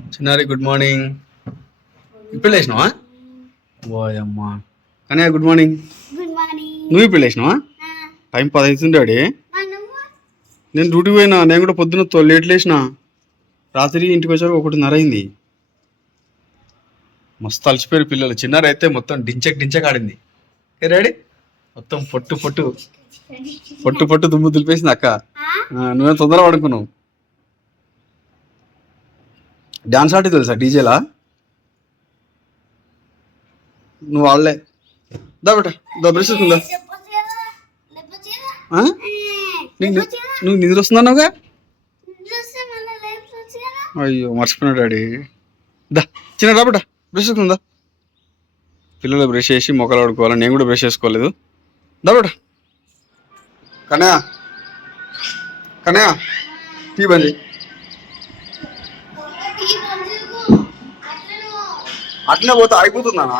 చిన్నారి good morning ఇప్పుడు లేచినావా? ఓయమ్మా కానీ గుడ్ మార్నింగ్ గుడ్ మార్నింగ్ నువ్వు ఇప్పుడు లేచినావా? టైం పది అవుతుంది డాడీ నువ్వు? నేను డ్యూటీకి పోయినా నేను కూడా పొద్దున తొ- లేట్ లేచిన. రాత్రి ఇంటికి వచ్చారు ఒకటిన్నర అయింది. మస్తు అలసిపోయారు పిల్లలు. చిన్నారి అయితే మొత్తం డించక్ డించక్ ఆడింది. ఏ డాడీ మొత్తం పొట్టు పొట్టు. పొట్టు పొట్టు దుమ్ము దులిపేసింది అక్క. ఆ, నువ్వే తొందరగా పడుకున్నావు? డాన్స్ ఆడి తెలుసా? డీజేలా? నువ్వు వాళ్ళే. దా బేట దా బ్రష్ వస్తుందా ఆ? నువ్వు నిద్ర వస్తుందన్నావుగా అయ్యో మర్చిపోయినా డాడీ. దా చిన్న రాబట బ్రష్ ఉందా పిల్లలు బ్రష్ చేసి మొక్కలు ఆడుకోవాలి నేను కూడా బ్రష్ చేసుకోలేదు. దా బేట. కనయా కనయా టీ బండి. అట్లనే పోతే ఆగిపోతుందనా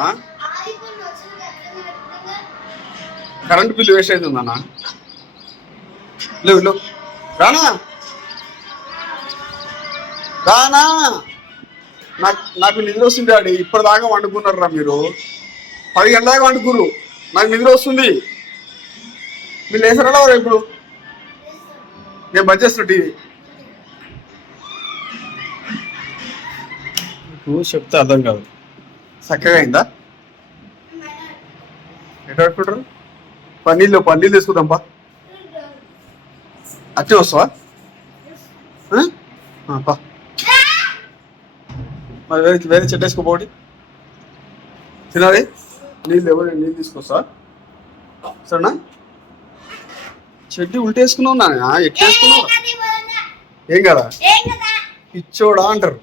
కరెంట్ బిల్లు వేస్ట్ అవుతుందనా లేవు లేవు. రానా? రానా? నాకు నాకు నిద్ర వస్తుంది డాడీ. ఇప్పటిదాకా వండుకున్నారా మీరు. పది గంటల దాకా వండుకురు. నాకు నిద్ర వస్తుంది. మీరు లేసారా వారు ఇప్పుడు? నేను బంద్ చేస్తున్నా టీవీ. చెప్తే అర్థం కాదు. చక్కగా అయిందా ఎట్లా పెట్టుకుంటారు పన్నీళ్ళు పన్నీళ్ళు తీసుకుందాం పా అట్టే వస్తావా? ఆ? ఆ, పా. మరి వేరే వేరే చెట్టు వేసుకోపోటి తినాలి. నీళ్ళు ఎవరు నీళ్ళు తీసుకొస్తా సరేనా? చెట్టు ఉల్టేసుకున్నావు నాన్న ఎట్టేసుకున్నావు? ఏం కదా? ఇచ్చోడా అంటారు.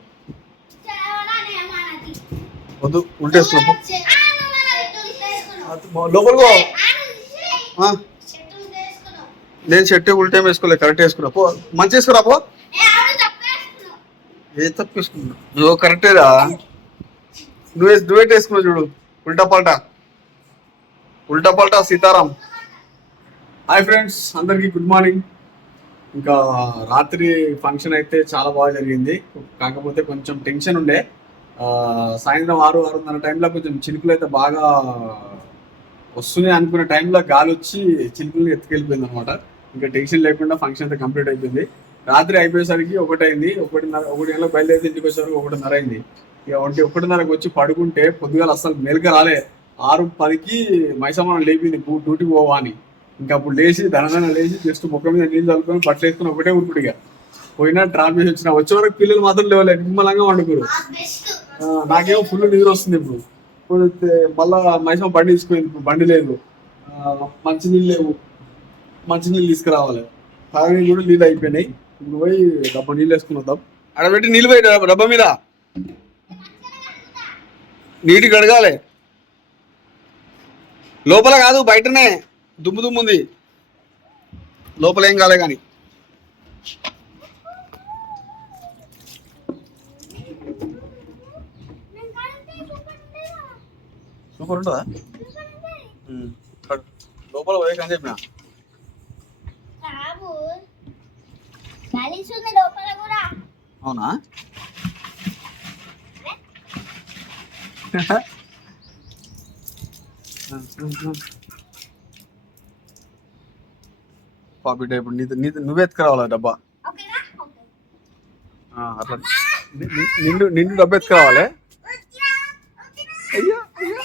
వద్దు ఉల్టేసుకున్నావు లోపల పో. ఆ, నేను చెట్టు ఉల్టేం వేసుకోలే కరెక్ట్ వేసుకున్నా. పో మంచి వేసుకురా పో. ఏ తప్పు వేసుకున్నా నువ్వు కరెక్టేరా నువ్వే నువ్వే వేసుకున్నావు చూడు? ఉల్టా పల్టా. ఉల్టా పల్టా సీతారాం. హాయ్ ఫ్రెండ్స్ అందరికీ గుడ్ మార్నింగ్. ఇంకా రాత్రి ఫంక్షన్ అయితే చాలా బాగా జరిగింది. కాకపోతే కొంచెం టెన్షన్ ఉండే. సాయంత్రం ఆరు ఆరున్నర టైంలో కొంచెం చినుకులు అయితే బాగా వస్తున్నాయి అనుకునే టైంలో గాలి వచ్చి చినుకులు ఎత్తుకెళ్ళిపోయింది అనమాట ఇంకా టెన్షన్ లేకుండా ఫంక్షన్ అయితే కంప్లీట్ అయిపోయింది. రాత్రి అయిపోయేసరికి ఒకటైంది ఒకటిన్నర ఒకటి గంటలకు బయలుదేరి ఇంటికి వచ్చేసరికి ఒకటిన్నర అయింది. ఇక ఒకటి ఒకటిన్నరకు వచ్చి పడుకుంటే పొద్దుగాల అసలు మేలుక రాలే. ఆరు పదికి మైసమ్మ లేపింది "పో, డ్యూటీకి పోవా అని. ఇంకా అప్పుడు లేచి ధనధన లేచి జస్ట్ ముఖం మీద నీళ్ళు చల్లుకొని బట్టలు వేసుకుని ఒకటే ఉరుకుడిగా పోయినా డ్రాప్ చేసి వచ్చిన వచ్చే వరకు పిల్లలు మాత్రం లేవలే నిమ్మలంగా వండుకోరు. నాకేమో ఫుల్ నిద్ర వస్తుంది ఇప్పుడు. ఇప్పుడు మళ్ళా మైసమ్మ బండి తీసుకుపోయింది ఇప్పుడు బండి లేదు. మంచినీళ్ళు లేవు. మంచినీళ్ళు తీసుకురావాలి. తాగని కూడా నీళ్ళు అయిపోయినాయి. ఇప్పుడు పోయి డబ్బా నీళ్ళు వేసుకుని వద్దాం. అక్కడ పెట్టి నీళ్ళు పోయి డబ్బ డబ్బా మీద. నీటి కడగాలి. లోపల కాదు బయటనే దుమ్ము దుమ్ము ఉంది. లోపల ఏం కాలే కానీ. సూపర్ ఉంటుందా. లోపల పోయే కానీ చెప్పిన? అవునా? పాపిట ఇప్పుడు నీది నీది నువ్వే ఎత్తుకురావాలి డబ్బా? ఓకేనా? ఓకే. ఆ, అట్లా ని- ని- నిండు నిండు డబ్బా ఎత్తుకురావాలి అయ్యో అయ్యో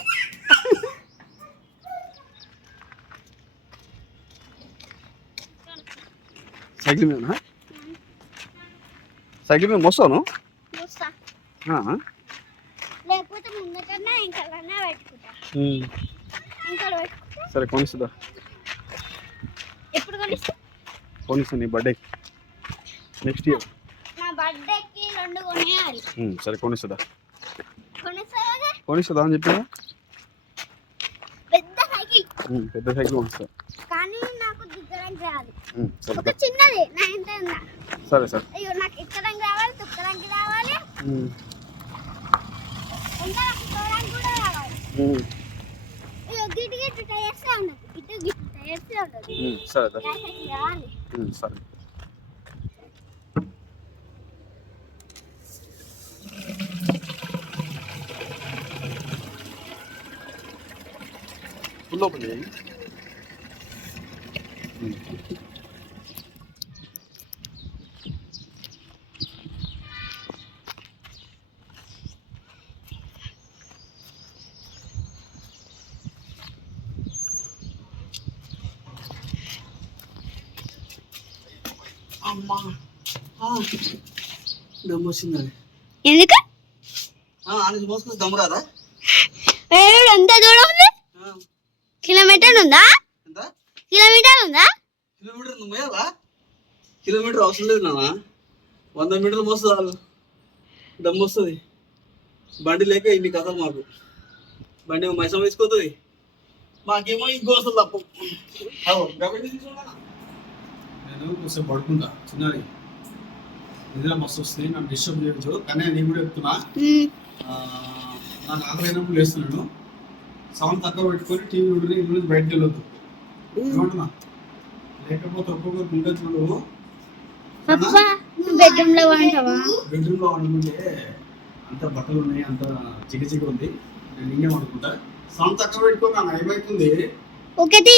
సైకిల్ మీద సైకిల్ మీద మోస్తాను చూస్తా ఆ. లేకపోతే ముందటన్నా ఇంకా పెట్టుకుంటా. ఉమ్. ఇంకా పెట్టుకుంటా. సరే కొనిస్తుందా ఎప్పుడు కొనిస్తా? కొనిస్తాను నీ బర్త్డే. నెక్స్ట్ ఇయర్ నా బర్త్డేకి రెండు కొనేయాలి. సరే కొనిస్తుందా కొనిస్తా కదా? కొనిస్తుందా అని చెప్పినా? పెద్ద సైకిల్. పెద్ద సైకిల్ కొనిస్తా. కానీ నాకు దిగ్గడానికి రాదు. ¿Por qué deh, nah gente anda. Sale, sale. Ellos la que quieran grabar, tú quieran grabarle. Venga, la que quieran grabar. Y yo quiero que te traiga ese uno. Y tú que te traiga ese uno. Sale, sale. Sale. Lovely. అమ్మా. దమ్ము వచ్చిందని ఎందుకు? ఆనికి మోసుకొని దమ్ము రాదా? ఏడు ఎంత దూరం ఉంది? కిలోమీటర్ ఉందా? ఎంత? కిలోమీటర్ ఉందా? కిలోమీటర్ నువ్వు మేయాలా కిలోమీటర్ అవసరం లేదు నాన్న. వంద మీటర్లు మోస్తుంది వాళ్ళు దమ్ము వస్తుంది. బండి లేక ఇన్ని కథలు మాకు. బండి మైసం వేసుకోతుంది మాకేమో ఇంకో వస్తుంది తప్ప. నేను కొంచెం పడుకుంటా చిన్నది. నిద్ర మస్తు వస్తుంది నన్ను డిస్టర్బ్ చేయొచ్చు కానీ నేను కూడా చెప్తున్నా నాకు ఆకలినప్పుడు లేస్తున్నాను. సౌండ్ తక్కువ పెట్టుకొని టీవీ చూడని ఇంటి నుంచి బయటకు వెళ్ళొద్దు. ఏమంటున్నా? లేకపోతే ఒక్కొక్కరు ఉంటే చూడు. బెడ్రూమ్లో వంటావా బెడ్రూమ్లో వండుకుంటే అంత బట్టలు ఉన్నాయి అంత చిక చిక ఉంది. నేను ఇంకే వండుకుంటా సౌండ్ తక్కువ పెట్టుకో నాకు ఏమైతుంది? ఒకటి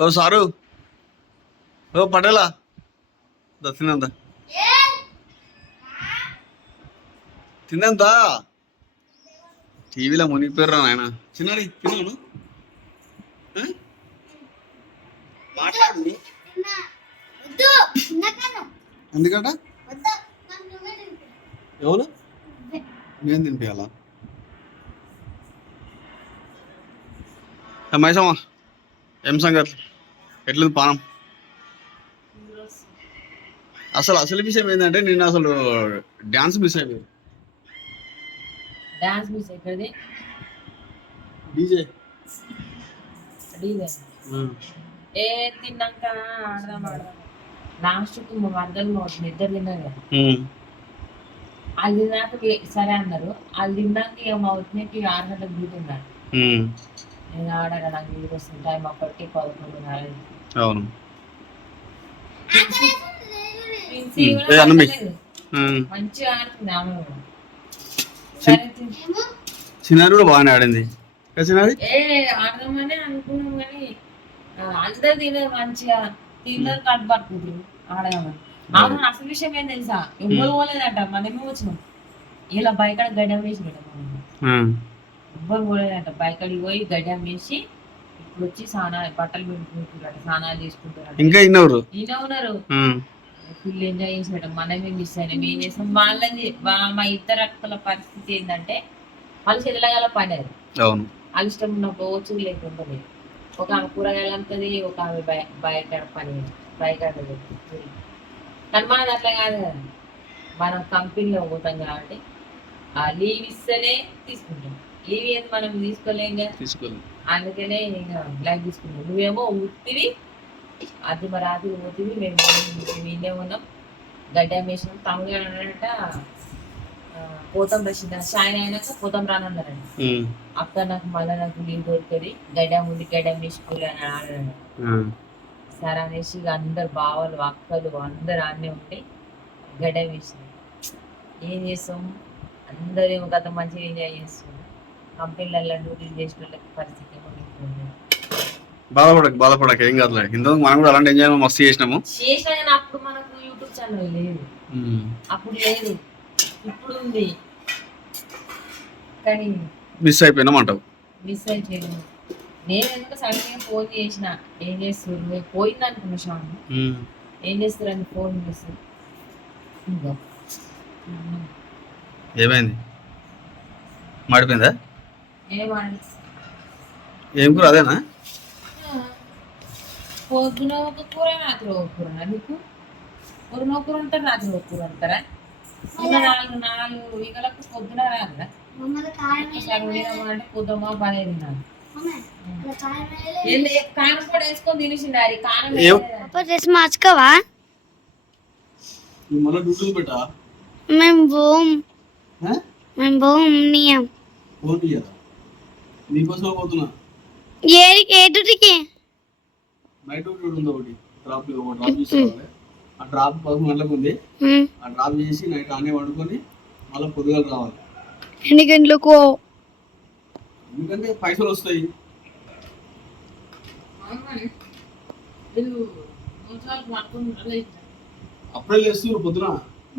ఓ సారు. ఓ పటేలా. తినంత తిన్నంత? టీవీలో మునిగిపోయారా నాయన. చిన్నది తిన్నాను. మాట్లాడు. ఎందుకంట? ఎవరు? నేను తినిపించాలా మైసమ్మా. ఏం సంగతి? ఎట్లుంది పానం? అసలు అసలు విషయం ఏంటంటే నేను అసలు డ్యాన్స్ మిస్ అయిపోయింది. డాన్స్ మిస్ ఎక్కడిది డీజే డీజే ఏ తిన్నాక ఆడదాం ఆడదాం లాస్ట్కి మా మరదలు మా ఇద్దరు తిన్నారు కదా. వాళ్ళు తిన్నాక సరే అన్నారు. వాళ్ళు తిన్నాక ఇక మా వచ్చినకి ఆరు గంటలకు డ్యూటీ నాకు టైం అవును. ఉమ్. మంచిగా ఆడుతుంది ఆమె కూడా. కూడా బాగానే ఆడింది. ఏ ఆడదామని అనుకున్నాం కానీ అందరు మంచిగా. తిన్నారు ఆడదామని. అవును అసలు విషయం ఏం తెలుసా? ఎవ్వరు పోలేదంట మనమే వచ్చినాం ఇలా బయకాడ గడ్డం వేసి ఉమ్. ఎవ్వరు పోలేదంట. బయకాడికి పోయి గడ్డం వేసి ఇప్పుడు వచ్చి స్నానాలు బట్టలు పెట్టుకుంటున్నాడు స్నానాలు చేసుకుంటున్నాడు. ఇంకా ఇన్నవరు ఉన్నారు. ఫుల్ ఎంజాయ్ చేసాడు మనమే మిస్ అయినాం. ఏం చేసాం వాళ్ళది వా- మా ఇద్దరు అక్కల పరిస్థితి ఏంటంటే వాళ్ళు చెల్లగల పడారు వాళ్ళ ఇష్టం ఉన్న పోవచ్చు లేకుంటుంది ఒక ఆమె కూరగాయలు అమ్ముతుంది ఒక ఆమె బయ బయట పని బయట కానీ మనది అట్లా కాదు కదా. మనం కంపెనీలో పోతాం కాబట్టి ఆ లీవ్ ఇస్తేనే తీసుకుంటాం. లీవ్ ఏది మనం తీసుకోలేం కదా. తీసుకోలేదు అందుకనే ఇంకా బ్లాక్ తీసుకున్నాం నువ్వేమో ఉత్తివి అది మరి రాత్రి పోతివి మేము ఇల్లే ఉన్నాం గడ్డం వేసినాం తమ్ముడు అన్నాడంట ఆ, పోతాం రషిద షాయన్ అయినాక పోతాం రానన్నారంట ఉమ్. అక్క నాకు మళ్ళీ నాకు లీవ్ దొరుకుతుంది గడ్డం ఉంది గడ్డం వేసుకోలే అని ఉమ్. సరే అనేసి ఇక అందరు బావలు అక్కలు అందరు ఆడనే ఉంటే గడ్డం వేసింది ఏం చేస్తాం? అందరూ గత మంచిగా ఎంజాయ్ చేస్తున్నాం కంపెనీలలో డ్యూటీలు చేసిన వాళ్ళకి పరిస్థితి. బాధపడక బాధపడక ఏం కాదులే. ఇంతకు మనం కూడా అలాంటి ఎంజాయ్ మస్తు చేసినాము. చేసినా కానీ అప్పుడు మనకు యూట్యూబ్ ఛానల్ లేదు. అప్పుడు లేదు. ఇప్పుడు ఉంది. కానీ మిస్ అయిపోయినాం అంటావు. మిస్ అయిపోయింది నేను ఎందుకు సడన్గా ఫోన్ చేసిన? ఏం చేస్తారు నేను పోయింది అనుకున్నా షాన్. ఏం చేస్తారని ఫోన్ చేసి. ఇంకో. ఏమైంది? మాడిపోయిందా? ఏం కూర అదేనా? పొద్దున ఒక కూర రాత్రి ఒక కూర నీకు పొద్దున ఒక కూర ఉంటారు రాత్రి ఒక కూర ఉంటారా నాలుగు నాలుగు ఈగలకు పొద్దున రాదా? పొద్దుమా పదే తినాలి కారం కూడా వేసుకొని అది? కారం మార్చుకోవా? మేము పోం మేము నీయం. తీయరా నీకోసమే పోతున్నా. ఏ ఏ డ్యూటీకి? నైట్ డ్యూటీ ఉంది ఒకటి. డ్రాప్ ఒక డ్రాప్ చేసుకోవాలి ఆ డ్రాప్ పదకొండు గంటలకు ఉంది. ఆ డ్రాప్ చేసి నైట్ ఆనే వండుకొని మళ్ళీ పొద్దుగాల రావాలి. ఎన్ని గంటలకు ఎందుకంటే పైసలు వస్తాయి. పడుకుని. అప్పుడే లేస్తున్నారు పొద్దున.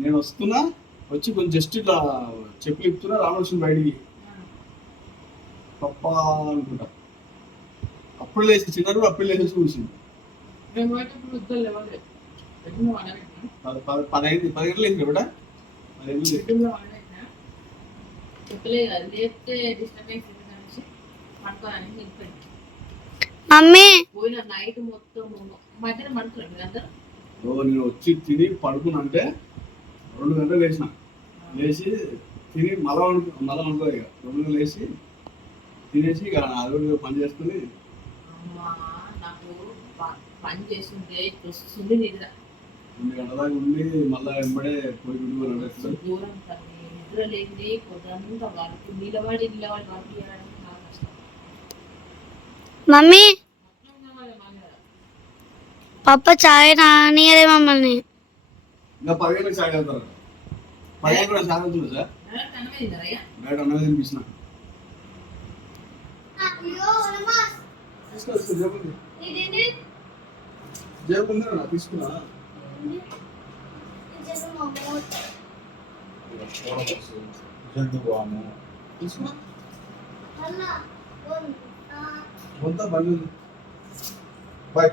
నేను వస్తున్నా వచ్చి కొంచెం జస్ట్ ఇట్లా చెప్పులు ఇప్పుతున్నా రామలక్ష్మి బయటికి. అనుకుంటా అప్పుడే లేచి చిన్నారు అప్పుడే లేచి పద- పదహైదు పదిహేను లేదు మమ్మీ! పోయిన నైట్ మొత్తం మధ్యాహ్నం పడుకున్నాడు మీరందరూ ఓ నేను వచ్చి తిని పడుకున్నా అంటే రెండు గంటలు లేచిన. లేచి తిని వండు మళ్ళా వండుకో ఇక. రెండు గంటలు లేచి తినేసి ఇక అదే పని అమ్మా నాకు పని చేస్తుంటే వస్తుంది నిద్ర. రెండు గంటల దాకా ఉండి మళ్ళా వెంబడే పోయి గుడి నడుస్తుంది దూరం నిద్ర లేని పొద్దుంతా వరకు నిలబడి నిలబడి కష్టం. మమ్మీ! పప్ప చాయ్ నానియదే మమ్మల్ని. ఇంకా పదిహేను స్టార్ట్ అవుతారు పదిహేను కూడా సార్? బయట అన్నది తీసుకో జేబుంది జేబుంది నా తీసుకున్నా తీసుకున్నా కొంత బండి ఉంది బాయ్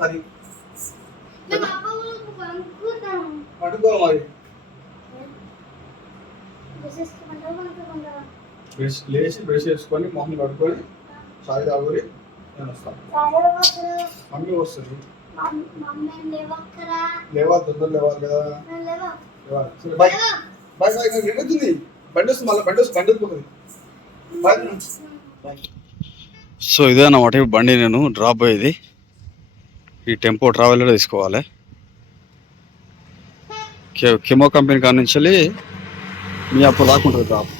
పది. పట్టుకో మరి బ్రష్ లేచి బ్రష్ చేసుకొని మొహం కడుక్కొని చాయ్ తాగురి నేను వస్తాను మమ్మీ వస్తుంది. లేవాలి తొందర లేవాలి కదా. సరే బాయ్. బాయ్ బాయ్ నాకు నిండుతుంది బండి వస్తుంది మళ్ళీ బండి వస్తుంది బండి వస్తుంది. బాయ్. సో ఇదే అన్నమాట బండి నేను డ్రాప్ అయ్యేది. ఈ టెంపో ట్రావెలర్ తీసుకోవాలి. కె- కెమో కంపెనీ కాడ నుంచి వెళ్ళి మీ అప్పు దాకా ఉంటుంది